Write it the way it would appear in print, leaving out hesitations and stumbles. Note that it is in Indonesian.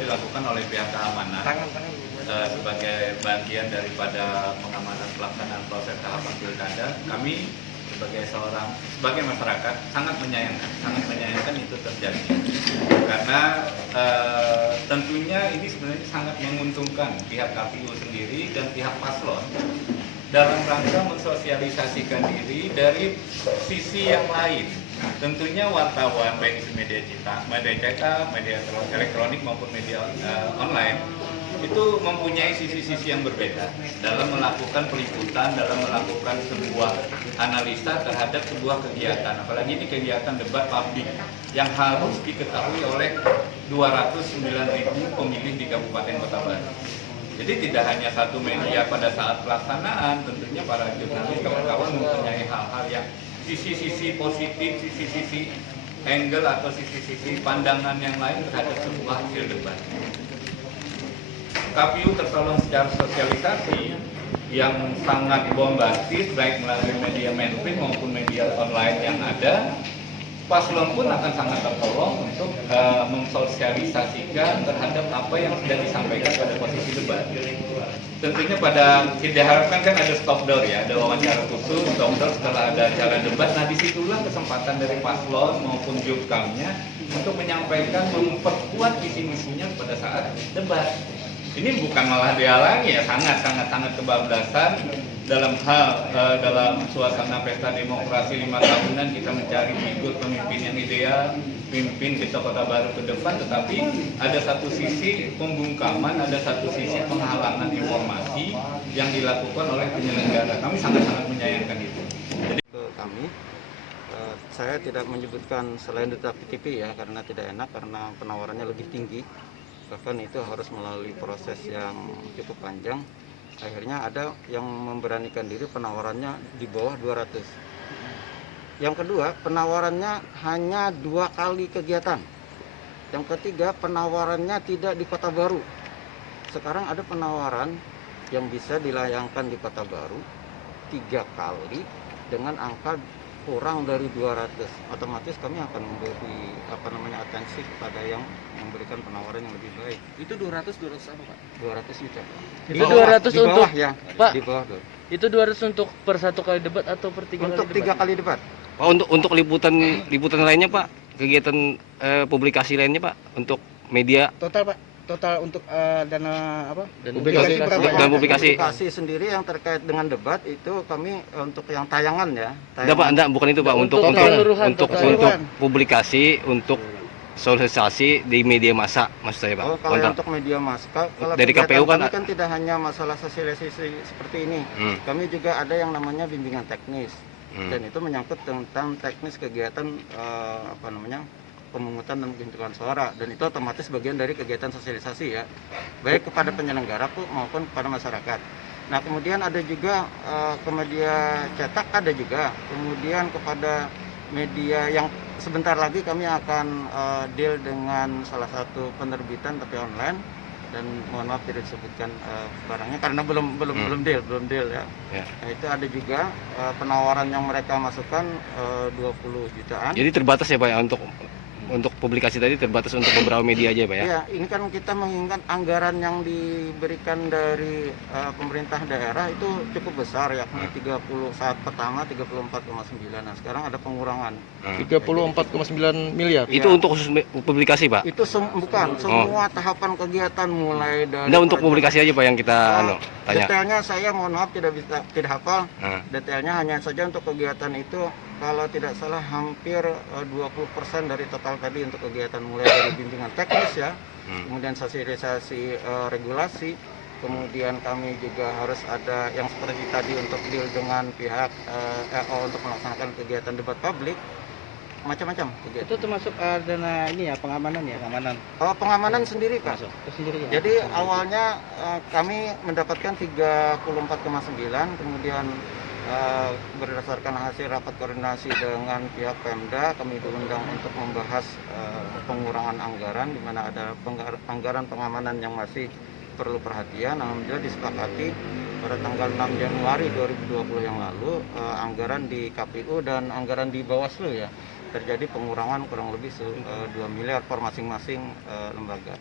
dilakukan oleh pihak keamanan sebagai bagian daripada pengamanan pelaksanaan proses tahapan pilkada. Kami sebagai masyarakat sangat menyayangkan itu terjadi, karena tentunya ini sebenarnya sangat menguntungkan pihak KPU sendiri dan pihak paslon dalam rangka mensosialisasikan diri dari sisi yang lain. Tentunya wartawan, baik media cetak, media elektronik maupun media online, itu mempunyai sisi-sisi yang berbeda dalam melakukan peliputan, dalam melakukan sebuah analisa terhadap sebuah kegiatan, apalagi ini kegiatan debat publik yang harus diketahui oleh 209.000 pemilih di Kabupaten Kota Baru. Jadi tidak hanya satu media pada saat pelaksanaan, tentunya para jurnalis kawan-kawan mempunyai hal-hal yang sisi-sisi positif, sisi-sisi angle atau sisi-sisi pandangan yang lain terhadap sebuah hasil debat. KPU tertolong secara sosialisasi yang sangat bombastis, baik melalui media mainstream maupun media online yang ada. Paslon pun akan sangat tertolong untuk mensosialisasikan terhadap apa yang sudah disampaikan pada posisi debat. Tentunya kita harapkan kan ada stop door ya, ada wawancara khusus, stop door setelah ada acara debat. Nah, disitulah kesempatan dari paslon maupun jurkamnya untuk menyampaikan, memperkuat visi misinya pada saat debat. Ini bukan malah dihalangi ya, sangat kebablasan dalam dalam suasana pesta demokrasi 5 tahunan kita mencari figur pemimpin yang ideal, pimpin kita Kota Baru ke depan, tetapi ada satu sisi pembungkaman, ada satu sisi penghalangan informasi yang dilakukan oleh penyelenggara. Kami sangat menyayangkan itu. Jadi kami saya tidak menyebutkan selain Duta PTP ya, karena tidak enak, karena penawarannya lebih tinggi. Bahkan itu harus melalui proses yang cukup panjang. Akhirnya ada yang memberanikan diri, penawarannya di bawah 200. Yang kedua, penawarannya hanya 2 kali kegiatan. Yang ketiga, penawarannya tidak di Kota Baru. Sekarang ada penawaran yang bisa dilayangkan di Kota Baru 3 kali dengan angka kurang dari 200. Otomatis kami akan memberi atensi kepada yang memberikan penawaran yang lebih baik. Itu 200 apa, Pak? 200 juta. Itu 200 di bawah, untuk ya, Pak. Di bawah tuh. Itu 200 untuk per 1 kali debat atau per 3 Untuk kali debat? 3 kali debat. Pak, untuk liputan lainnya, Pak, kegiatan publikasi lainnya, Pak, untuk media Total Pak, total untuk dana apa? Publikasi. dan publikasi. Publikasi sendiri yang terkait dengan debat itu kami untuk yang tayangan ya. Enggak, bukan itu, Pak. Untuk keseluruhan, untuk publikasi, untuk sosialisasi di media massa, maksud saya, Pak. Oh, kalau yang untuk media massa, kalau dari kegiatan KPU kan kami kan tidak hanya masalah sosialisasi seperti ini. Kami juga ada yang namanya bimbingan teknis. Dan itu menyangkut tentang teknis kegiatan pemungutan dan penghitungan suara, dan itu otomatis bagian dari kegiatan sosialisasi ya, baik kepada penyelenggara maupun kepada masyarakat. Nah, kemudian ada juga ke media cetak ada juga, kemudian kepada media yang sebentar lagi kami akan deal dengan salah satu penerbitan tapi online, dan mohon maaf tidak disebutkan barangnya karena belum deal ya. Nah, itu ada juga penawaran yang mereka masukkan 20 jutaan. Jadi terbatas ya, Pak, ya, untuk publikasi tadi terbatas untuk beberapa media aja, Pak, ya? Iya, ini kan kita mengingat anggaran yang diberikan dari pemerintah daerah itu cukup besar, yakni 30 saat pertama 34,9. Nah, sekarang ada pengurangan 34,9 miliar. Itu untuk khusus publikasi, Pak? Itu bukan semua tahapan kegiatan mulai dari untuk publikasi aja, Pak, yang kita tanya. Detailnya saya mohon maaf tidak hafal. Detailnya hanya saja untuk kegiatan itu kalau tidak salah hampir 20% dari total tadi untuk kegiatan mulai dari bimbingan teknis ya, kemudian sosialisasi regulasi, kemudian kami juga harus ada yang seperti tadi untuk deal dengan pihak EO untuk melaksanakan kegiatan debat publik, macam-macam kegiatan. Itu termasuk dana ini ya, pengamanan ya, pengamanan. Oh, pengamanan sendiri Pak. Sendiri ya. Jadi awalnya kami mendapatkan 34,9, kemudian berdasarkan hasil rapat koordinasi dengan pihak Pemda, kami diundang untuk membahas pengurangan anggaran, di mana ada anggaran pengamanan yang masih perlu perhatian. Alhamdulillah disepakati pada tanggal 6 Januari 2020 yang lalu, anggaran di KPU dan anggaran di Bawaslu ya, terjadi pengurangan kurang lebih 2 miliar per masing-masing lembaga.